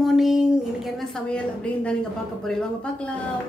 Morning. இன்னைக்கு என்ன சமையல் அப்படின்னு தான் நீங்கள் பார்க்க போகிறீங்க. வாங்க பார்க்கலாம்.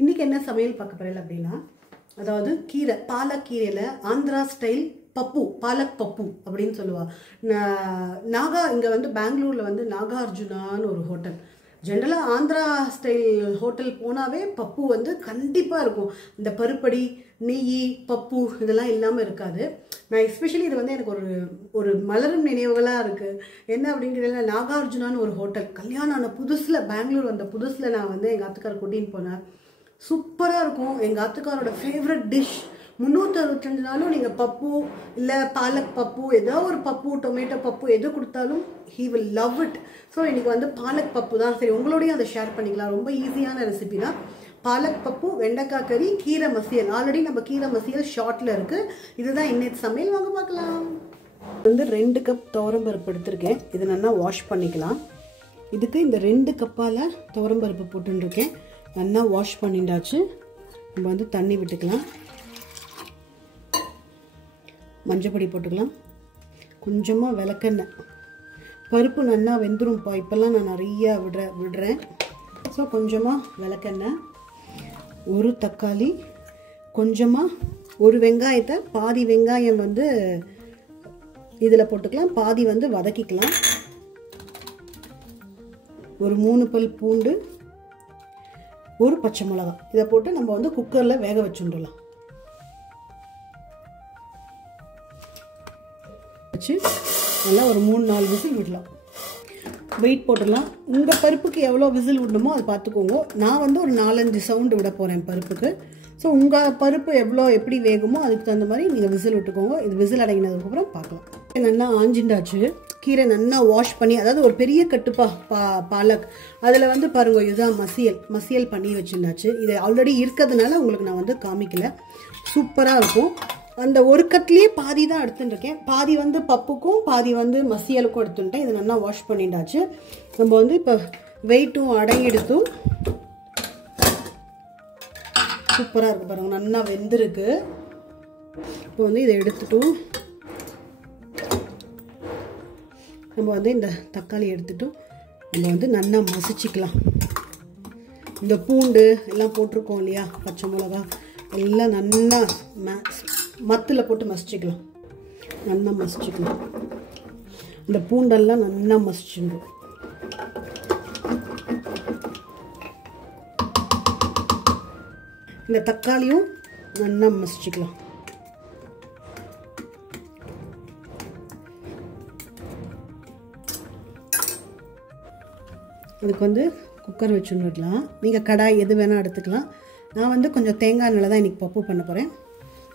இன்னைக்கு என்ன சமையல் பார்க்க போகிறீங்க அப்படின்னா, அதாவது கீரை, பாலக்கீரையில் ஆந்திரா ஸ்டைல் பப்பு, பாலக் பப்பு அப்படின்னு சொல்லுவா. நாகா இங்கே வந்து பெங்களூரில் வந்து நாகார்ஜுனான்னு ஒரு ஹோட்டல். ஜென்ரலாக ஆந்திரா ஸ்டைல் ஹோட்டல் போனாவே பப்பு வந்து கண்டிப்பாக இருக்கும். இந்த பருப்படி, நெய், பப்பு இதெல்லாம் இல்லாமல் இருக்காது. நான் எஸ்பெஷலி இது வந்து எனக்கு ஒரு மலரும் நினைவுகளாக இருக்குது. என்ன அப்படிங்கிறதுல, நாகார்ஜுனான்னு ஒரு ஹோட்டல். கல்யாணம் ஆன புதுசில், பெங்களூர் வந்த புதுசில் நான் வந்து எங்கள் ஆத்துக்கார கூட்டின்னு போனேன். சூப்பராக இருக்கும். எங்கள் ஆத்துக்காரோட ஃபேவரட் டிஷ். 365 நாளும் நீங்கள் பப்பு இல்லை பாலக் பப்பு, ஏதோ ஒரு பப்பு, டொமேட்டோ பப்பு எது கொடுத்தாலும் he will love it. So இன்றைக்கி வந்து பாலக் பப்பு தான். சரி, உங்களோடையும் அதை ஷேர் பண்ணிக்கலாம். ரொம்ப ஈஸியான ரெசிபி தான். பாலக் பப்பு, வெண்டைக்காய் கறி, கீரை மசியல். ஆல்ரெடி நம்ம கீரை மசியல் ஷார்ட்டில் இருக்குது. இதுதான் இன்னைக்கு சமையல். வாங்க பார்க்கலாம். வந்து 2 கப் துவரம்பருப்பு எடுத்திருக்கேன். இதை நல்லா வாஷ் பண்ணிக்கலாம். இதுக்கு இந்த 2 கப்பால் துவரம்பருப்பு போட்டுருக்கேன். நல்லா வாஷ் பண்ணிட்டாச்சு. நம்ம வந்து தண்ணி விட்டுக்கலாம். மஞ்சப்பொடி போட்டுக்கலாம். கொஞ்சமாக விளக்கெண்ணெய். பருப்பு நல்லா வெந்துரும்ப்பா. இப்போல்லாம் நான் நிறையா விடுறேன். ஸோ கொஞ்சமாக விளக்கெண்ணெய், ஒரு தக்காளி, கொஞ்சமாக ஒரு வெங்காயத்தை, பாதி வெங்காயம் வந்து இதில் போட்டுக்கலாம், பாதி வந்து வதக்கிக்கலாம். ஒரு 3 பல் பூண்டு, ஒரு பச்சை மிளகாய். இதை போட்டு நம்ம வந்து குக்கரில் வேக வச்சுடலாம். வச்சு நல்லா ஒரு 3-4 விசில் விடலாம். வெயிட் போட்டுடலாம். உங்கள் பருப்புக்கு எவ்வளோ விசில் விடணுமோ அதை பார்த்துக்கோங்க. நான் வந்து ஒரு 4-5 சவுண்டு விட போகிறேன் பருப்புக்கு. ஸோ உங்கள் பருப்பு எப்படி வேகுமோ அதுக்கு தகுந்த மாதிரி நீங்கள் விசில் விட்டுக்கோங்க. இது விசில் அடங்கினதுக்கப்புறம் பார்க்கலாம். நல்லா ஆஞ்சிண்டாச்சு. கீரை நல்லா வாஷ் பண்ணி, அதாவது ஒரு பெரிய கட்டுப்பா பாலக், அதில் வந்து பாருங்கள், இதுதான் மசியல் பண்ணி வச்சுருந்தாச்சு. இது ஆல்ரெடி இருக்கிறதுனால உங்களுக்கு நான் வந்து காமிக்கல. சூப்பராக இருக்கும். அந்த ஒரு கட்லேயே பாதி தான் எடுத்துட்டுருக்கேன். பாதி வந்து பப்புக்கும் பாதி வந்து மசியலுக்கும் எடுத்துட்டேன். இதை நல்லா வாஷ் பண்ணிட்டாச்சு. நம்ம வந்து இப்போ வெயிட்டும் அடங்கிடுத்தும் சூப்பராக இருக்குது பாருங்கள். நல்லா வெந்திருக்கு. இப்போ வந்து இதை எடுத்துட்டும் நம்ம வந்து இந்த தக்காளி எடுத்துட்டும் நம்ம வந்து நல்லா மசிச்சிக்கலாம். இந்த பூண்டு எல்லாம் போட்டிருக்கோம் இல்லையா, பச்சை மிளகா எல்லாம் நல்லா மத்தில் போட்டு மசிச்சிக்கலாம். நல்லா மசிச்சிக்கலாம். இந்த பூண்டெல்லாம் நல்லா மசிச்சிடும். இந்த தக்காளியும் நல்லா மசிச்சிக்கலாம். அதுக்கு வந்து குக்கர் வச்சுடலாம். நீங்கள் கடாய் எது வேணால் எடுத்துக்கலாம். நான் வந்து கொஞ்சம் தேங்காய் எண்ணெயில் தான் இன்றைக்கி பப்பு பண்ண போகிறேன்.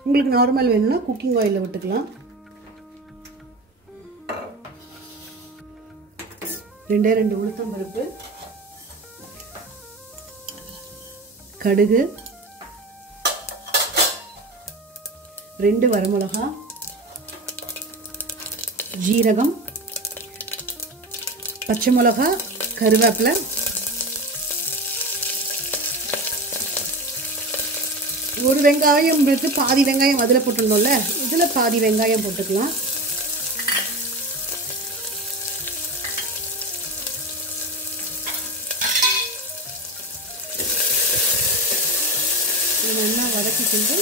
உங்களுக்கு நார்மல் வேணும்னா குக்கிங் ஆயிலில் விட்டுக்கலாம். 2 உளுத்தம் பருப்பு, கடுகு, 2 வரமிளகா, ஜீரகம், பச்சை மிளகா, கருவேப்பிலை, ஒரு வெங்காயம் இருக்கு. பாதி வெங்காயம் அதில் போட்டுருந்தோம்ல, இதில் பாதி வெங்காயம் போட்டுக்கலாம். இது நல்லா வதக்கிட்டு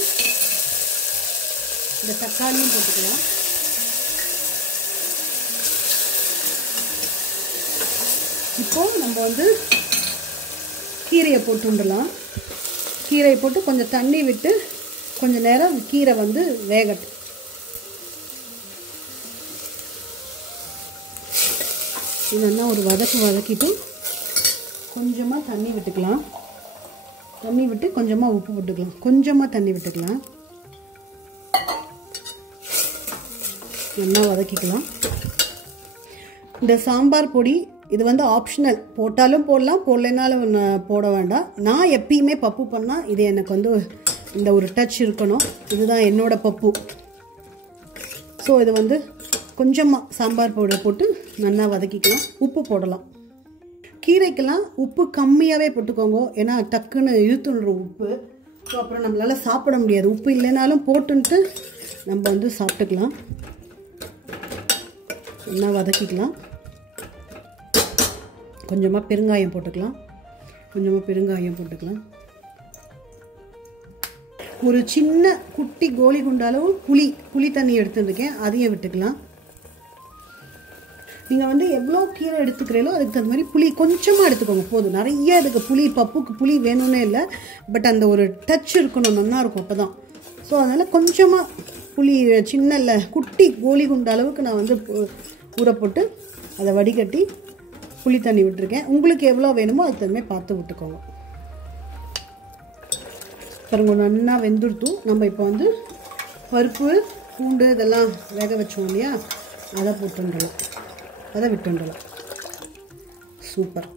இந்த தக்காளியும் போட்டுக்கலாம். இப்போ நம்ம வந்து கீரையை போட்டுடலாம். கீரையை போட்டு கொஞ்சம் தண்ணி விட்டு கொஞ்சம் நேரம் கீரை வந்து வேகட்டும். இதெல்லாம் ஒரு வதக்கிட்டு கொஞ்சமாக தண்ணி விட்டுக்கலாம். தண்ணி விட்டு கொஞ்சமாக உப்பு போட்டுக்கலாம். கொஞ்சமாக தண்ணி விட்டுக்கலாம். நல்லா வதக்கிக்கலாம். இந்த சாம்பார் பொடி இது வந்து ஆப்ஷனல். போட்டாலும் போடலாம், போடலைனாலும் போட வேண்டாம். நான் எப்பயுமே பப்பு பண்ணால் இது எனக்கு வந்து இந்த ஒரு டச் இருக்கணும். இதுதான் என்னோட பப்பு. ஸோ இது வந்து கொஞ்சமாக சாம்பார் பவுடர் போட்டு நல்லா வதக்கிக்கலாம். உப்பு போடலாம். கீரைக்கெல்லாம் உப்பு கம்மியாகவே போட்டுக்கோங்க. ஏன்னா டக்குன்னு இழுத்துடுறோம் உப்பு. ஸோ அப்புறம் நம்மளால் சாப்பிட முடியாது. உப்பு இல்லைனாலும் போட்டுன்ட்டு நம்ம வந்து சாப்பிட்டுக்கலாம். நல்லா வதக்கிக்கலாம். கொஞ்சமாக பெருங்காயம் போட்டுக்கலாம். ஒரு சின்ன குட்டி கோலி குண்டாலும் புளி தண்ணி எடுத்துருக்கேன், அதையும் விட்டுக்கலாம். நீங்கள் வந்து எவ்வளோ கீரை எடுத்துக்கிறீங்களோ அதுக்கு தகுந்த மாதிரி புளி கொஞ்சமாக எடுத்துக்கோங்க போதும். நிறைய இதுக்கு பப்புக்கு புளி வேணும்னே இல்லை, பட் அந்த ஒரு டச் இருக்கணும், நல்லா இருக்கும் அப்போ தான். ஸோ அதனால் கொஞ்சமாக புளி சின்ன குட்டி கோலி குண்ட அளவுக்கு நான் வந்து ஊற போட்டு அதை வடிகட்டி புளி தண்ணி விட்டுருக்கேன். உங்களுக்கு எவ்வளோ வேணுமோ அதுக்கு தகுந்த மாதிரி பார்த்து விட்டுக்கோங்க. பாருங்க நல்லா வெந்துடுத்து. நம்ம இப்போ வந்து பருப்பு பூண்டு இதெல்லாம் வேக வச்சோம் இல்லையா, அதை போட்டுடலாம், அதை விட்டுடலாம். சூப்பர்.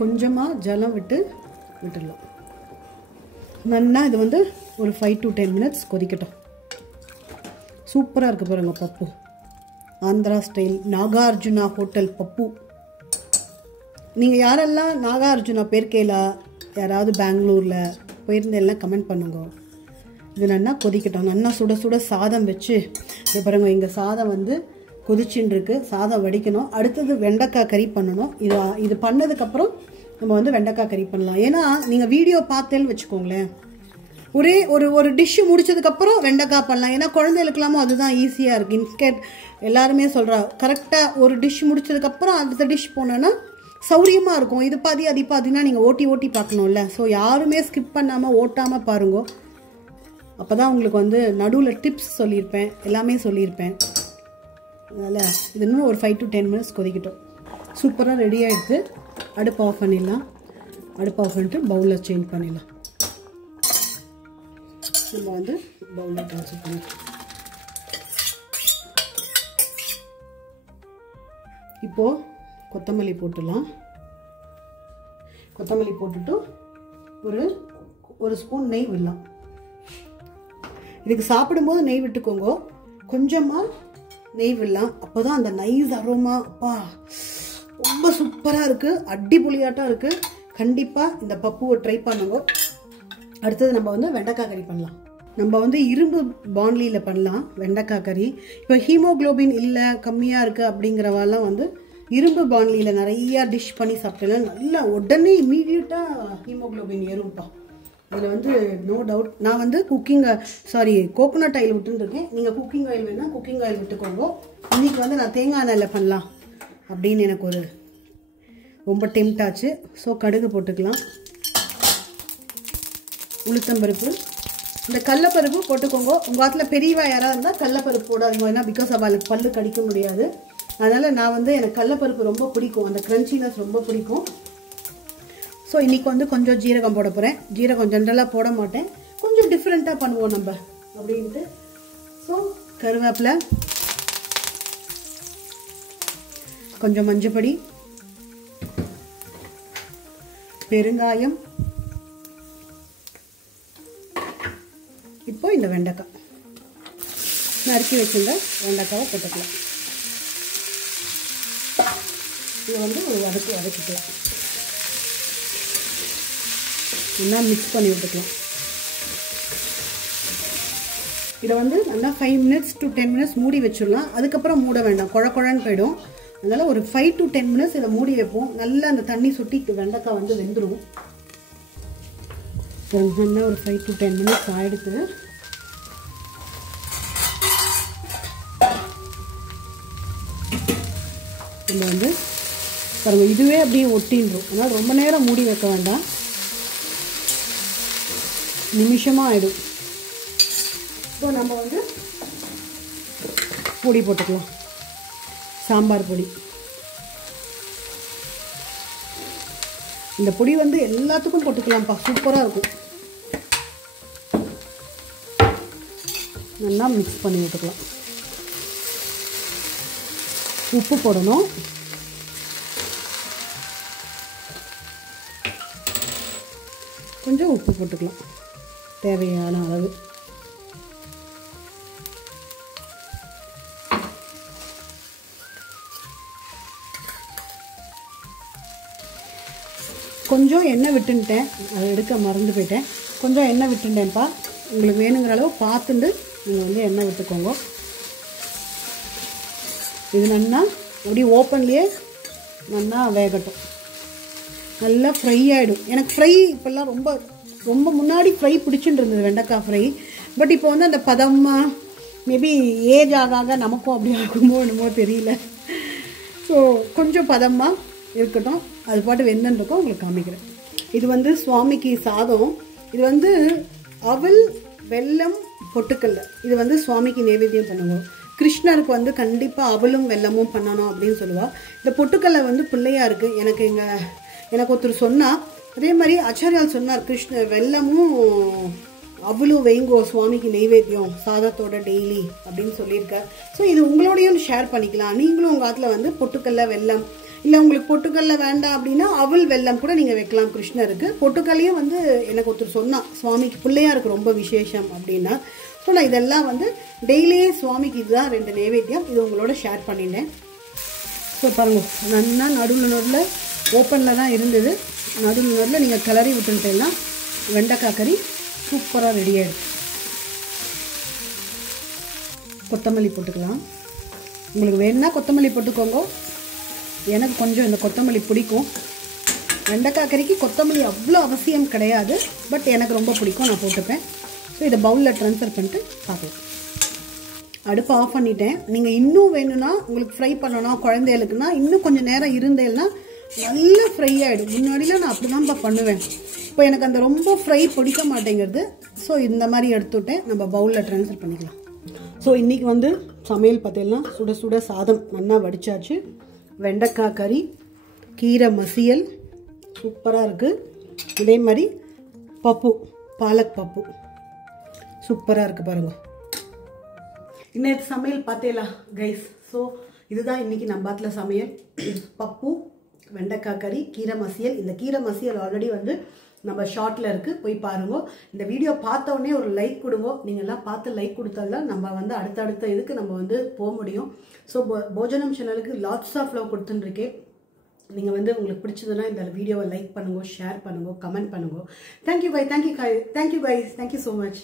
கொஞ்சமாக ஜலம் விட்டுடலாம். நல்லா இது வந்து ஒரு 5 to 10 minutes கொதிக்கட்டும். சூப்பராக இருக்குது பாருங்க பப்பு, ஆந்திரா ஸ்டைல் நாகார்ஜுனா ஹோட்டல் பப்பு. நீங்கள் யாரெல்லாம் நாகார்ஜுனா போயிருக்கேலா, யாராவது பெங்களூரில் போயிருந்தெல்லாம் கமெண்ட் பண்ணுங்க. இது நல்லா கொதிக்கட்டும். நல்லா சுட சுட சாதம் வச்சு இது பாருங்க, எங்கள் சாதம் வந்து கொதிச்சுன்னு இருக்கு. சாதம் வடிக்கணும். அடுத்தது வெண்டைக்காய் கறி பண்ணணும். இது பண்ணதுக்கப்புறம் நம்ம வந்து வெண்டைக்காய் கறி பண்ணலாம். ஏன்னா நீங்கள் வீடியோ பார்த்தேன்னு வச்சுக்கோங்களேன், ஒரே ஒரு டிஷ்ஷு முடிச்சதுக்கப்புறம் வெண்டைக்காய் பண்ணலாம். ஏன்னா குழந்தைகளுக்கெல்லாமும் அதுதான் ஈஸியாக இருக்குது. இன்ஸ்கேட் எல்லாருமே சொல்கிறா, கரெக்டாக ஒரு டிஷ் முடிச்சதுக்கப்புறம் அடுத்த டிஷ் போனோன்னா சௌரியமாக இருக்கும். இது பாதி அது பாதினா நீங்கள் ஓட்டி பார்க்கணும்ல. ஸோ யாருமே ஸ்கிப் பண்ணாமல் ஓட்டாமல் பாருங்க. அப்போ தான் உங்களுக்கு வந்து நடுவில் டிப்ஸ் சொல்லியிருப்பேன், எல்லாமே சொல்லியிருப்பேன். அதனால் இது இன்னும் ஒரு 5 to 10 minutes கொதிக்கட்டும். சூப்பராக ரெடி ஆகிடுது. அடுப்பு ஆஃப் பண்ணிடலாம். அடுப்பு ஆஃப் பண்ணிட்டு பவுலில் சேஞ்ச் பண்ணிடலாம். நம்ம வந்து பவுலில் ட்ரான்ஸ்ஃபர் பண்ணிடலாம். இப்போது கொத்தமல்லி போட்டுடலாம். கொத்தமல்லி போட்டுட்டு ஒரு ஸ்பூன் நெய் விடலாம். இதுக்கு சாப்பிடும்போது நெய் விட்டுக்கோங்க. கொஞ்சமாக நெய் விடலாம். அப்போ தான் அந்த நைஸ் அரோமா அப்பா ரொம்ப சூப்பராக இருக்குது, அடிபொலியாட்டம் இருக்குது. கண்டிப்பாக இந்த பப்புவை ட்ரை பண்ணுங்க. அடுத்தது நம்ம வந்து வெண்டைக்காய் கறி பண்ணலாம். நம்ம வந்து இரும்பு பாண்ட்லியில் பண்ணலாம் வெண்டைக்காய் கறி. இப்போ ஹீமோக்ளோபின் இல்லை, கம்மியாக இருக்குது அப்படிங்கிறவாலாம் வந்து இரும்பு பாண்ட்லியில் நிறையா டிஷ் பண்ணி சாப்பிட்டேன். நல்லா உடனே இமீடியட்டாக ஹீமோக்ளோபின் ஏறும்ப்பா. அதில் வந்து நோ டவுட். நான் வந்து கோகோனட் ஆயில் விட்டுருக்கேன். நீங்கள் குக்கிங் ஆயில் வேணால் குக்கிங் ஆயில் விட்டுக்கோங்க. இன்றைக்கி வந்து நான் தேங்காய் எண்ணெயில் பண்ணலாம் அப்படின்னு எனக்கு ஒரு ரொம்ப டெம்ட் ஆச்சு. ஸோ கடுகு போட்டுக்கலாம். உளுத்தம்பருப்பு, இந்த கடலப்பருப்பு போட்டுக்கோங்க. உங்கள் காலத்தில் பெரியவா யாராவது இருந்தால் கடலப்பருப்பு போடாதீங்க. ஏன்னா பிகாஸ் அவளுக்கு பல்லு கடிக்க முடியாது. அதனால் நான் வந்து எனக்கு கடலப்பருப்பு ரொம்ப பிடிக்கும், அந்த க்ரன்ச்சினஸ் ரொம்ப பிடிக்கும். ஸோ இன்றைக்கி வந்து கொஞ்சம் ஜீரகம் போட போகிறேன். ஜீரகம் ஜென்ரலாக போட மாட்டேன், கொஞ்சம் டிஃப்ரெண்ட்டாக பண்ணுவோம் நம்ம அப்படின்ட்டு. ஸோ கருவேப்பிலை, கொஞ்சம் மஞ்சப்பொடி, பெருங்காயம். இப்போ இந்த வெண்டைக்காய் நறுக்கி வச்சுருந்த வெண்டைக்காவை போட்டுக்கலாம். இதை வந்து ஒரு வதக்கிக்கலாம். நல்லா மிக்ஸ் பண்ணி விட்டுக்கலாம். இதை வந்து நல்லா 5 minutes to 10 minutes மூடி வச்சிடலாம். அதுக்கப்புறம் மூட வேண்டாம், குழன்னு போயிடும். அதனால் ஒரு 5 to 10 minutes இதை மூடி வைப்போம். நல்லா அந்த தண்ணி சுட்டி வெண்டைக்காய் வந்து வெந்துடும். நல்லா ஒரு 5 to 10 minutes ஆகிடுது. இதில் வந்து பாருங்க, இதுவே அப்படியே ஒட்டின்றோம். அதனால் ரொம்ப நேரம் மூடி வைக்க வேண்டாம், நிமிஷமாக ஆகிடும். ஸோ நம்ம வந்து பொடி போட்டுக்கலாம். சாம்பார் பொடி. இந்த பொடி வந்து எல்லாத்துக்கும் போட்டுக்கலாம்ப்பா, சூப்பராக இருக்கும். நல்லா மிக்ஸ் பண்ணி விட்டுக்கலாம். உப்பு போடணும். கொஞ்சம் உப்பு போட்டுக்கலாம் தேவையான அளவு. கொஞ்சம் எண்ணெய் விட்டுன்ட்டேன், அதை எடுக்க மறந்து போயிட்டேன். கொஞ்சம் எண்ணெய் விட்டுட்டேன்ப்பா. உங்களுக்கு வேணுங்கிற அளவு பார்த்துட்டு நீங்கள் வந்து எண்ணெய் விட்டுக்கோங்க. இது நல்லா அப்படியே ஓப்பன்லேயே நல்லா வேகட்டும். நல்லா ஃப்ரை ஆகிடும். எனக்கு ஃப்ரை இப்போல்லாம் ரொம்ப ரொம்ப முன்னாடி ஃப்ரை பிடிச்சிட்டு இருந்தது, வெண்டைக்காய் ஃப்ரை. பட் இப்போ வந்து அந்த பதமாக மேபி ஏஜ் ஆக நமக்கும் அப்படி ஆகுமோ என்னமோ தெரியல. ஸோ கொஞ்சம் பதமாக இருக்கட்டும், அது பாட்டு வெந்துருக்கோம் உங்களுக்கு காமிக்கிறேன். இது வந்து சுவாமிக்கு சாதம். இது வந்து அவல், வெல்லம், பொட்டுக்கல்ல இது வந்து சுவாமிக்கு நைவேத்தியம் பண்ணுவோம். கிருஷ்ணருக்கு வந்து கண்டிப்பாக அவலும் வெல்லமும் பண்ணணும் அப்படின்னு சொல்லுவாள். இந்த பொட்டுக்கல்லை வந்து பிள்ளையாருக்கு எனக்கு ஒருத்தர் சொன்னால், அதே மாதிரி ஆச்சாரியால் சொன்னார், வெல்லமும் அவளும் வைங்கோ சுவாமிக்கு நைவேத்தியம் சாதத்தோட டெய்லி அப்படின்னு சொல்லியிருக்கார். ஸோ இது உங்களோடையும் ஷேர் பண்ணிக்கலாம். நீங்களும் உங்கள் ஆத்தில் வந்து பொட்டுக்கல்ல வெல்லம், இல்லை உங்களுக்கு பொட்டுக்கல்ல வேண்டாம் அப்படின்னா அவல் வெல்லம் கூட நீங்கள் வைக்கலாம் கிருஷ்ணருக்கு. பொட்டுக்கல்லையும் வந்து எனக்கு ஒருத்தர் சொன்னால் சுவாமிக்கு பிள்ளையாருக்கு ரொம்ப விசேஷம் அப்படின்னா. ஸோ நான் இதெல்லாம் வந்து டெய்லியே சுவாமிக்கு இதுதான் 2 நைவேத்தியம், இது உங்களோட ஷேர் பண்ணிட்டேன். ஸோ பாருங்கள், நல்லா நடுவில் ஓப்பனில் தான் இருந்தது. நடுவில் நீங்கள் கிளறி விட்டுட்டேன்னா வெண்டைக்காய் கறி சூப்பராக ரெடி ஆகிடும். கொத்தமல்லி போட்டுக்கலாம். உங்களுக்கு வேணுன்னா கொத்தமல்லி போட்டுக்கோங்க. எனக்கு கொஞ்சம் இந்த கொத்தமல்லி பிடிக்கும். வெண்டைக்காய் கறிக்கு கொத்தமல்லி அவ்வளோ அவசியம் கிடையாது, பட் எனக்கு ரொம்ப பிடிக்கும், நான் போட்டுப்பேன். ஸோ இதை பவுலில் ட்ரான்ஸ்ஃபர் பண்ணிட்டு பார்க்கலாம். அடுப்பை ஆஃப் பண்ணிட்டேன். நீங்கள் இன்னும் வேணும்னா உங்களுக்கு ஃப்ரை பண்ணணும் குழந்தைகளுக்குன்னா இன்னும் கொஞ்சம் நேரம் இருந்தேன்னா நல்லா ஃப்ரை ஆகிடும். முன்னாடிலாம் நான் அப்படி தான்ப்பா பண்ணுவேன். இப்போ எனக்கு அந்த ரொம்ப ஃப்ரை பிடிக்க மாட்டேங்கிறது. ஸோ இந்த மாதிரி எடுத்துவிட்டேன். நம்ம பவுலில் ட்ரான்ஸ்ஃபர் பண்ணிக்கலாம். ஸோ இன்றைக்கி வந்து சமையல் பார்த்தீங்கன்னா சுட சுட சாதம் நல்லா வடித்தாச்சு, வெண்டைக்காய் கறி, கீரை மசியல் சூப்பராக இருக்குது. இதே மாதிரி பப்பு, பாலக் பப்பு சூப்பராக இருக்குது பாருங்கள். இன்னைக்கு சமையல் பார்த்தேலா கைஸ். ஸோ இதுதான் இன்றைக்கி நம்ம பாத்தில் சமையல். பப்பு, வெண்டைக்காய் கறி, கீரை மசியல். இந்த கீரை மசியல் ஆல்ரெடி வந்து நம்ம ஷார்ட்டில் இருக்குது, போய் பாருங்க. இந்த வீடியோ பார்த்தோடனே ஒரு லைக் கொடுங்க. நீங்கள்லாம் பார்த்து லைக் கொடுத்தாதான் நம்ம வந்து அடுத்தடுத்த இதுக்கு நம்ம வந்து போக முடியும். ஸோ போஜனம் சேனலுக்கு லாட்ஸ் ஆஃப் லவ் கொடுத்துட்டுருக்கேன். நீங்கள் வந்து உங்களுக்கு பிடிச்சதுன்னா இந்த வீடியோவை லைக் பண்ணுங்க, ஷேர் பண்ணுங்க, கமெண்ட் பண்ணுங்க. Thank you bye, thank you guys, thank you so much.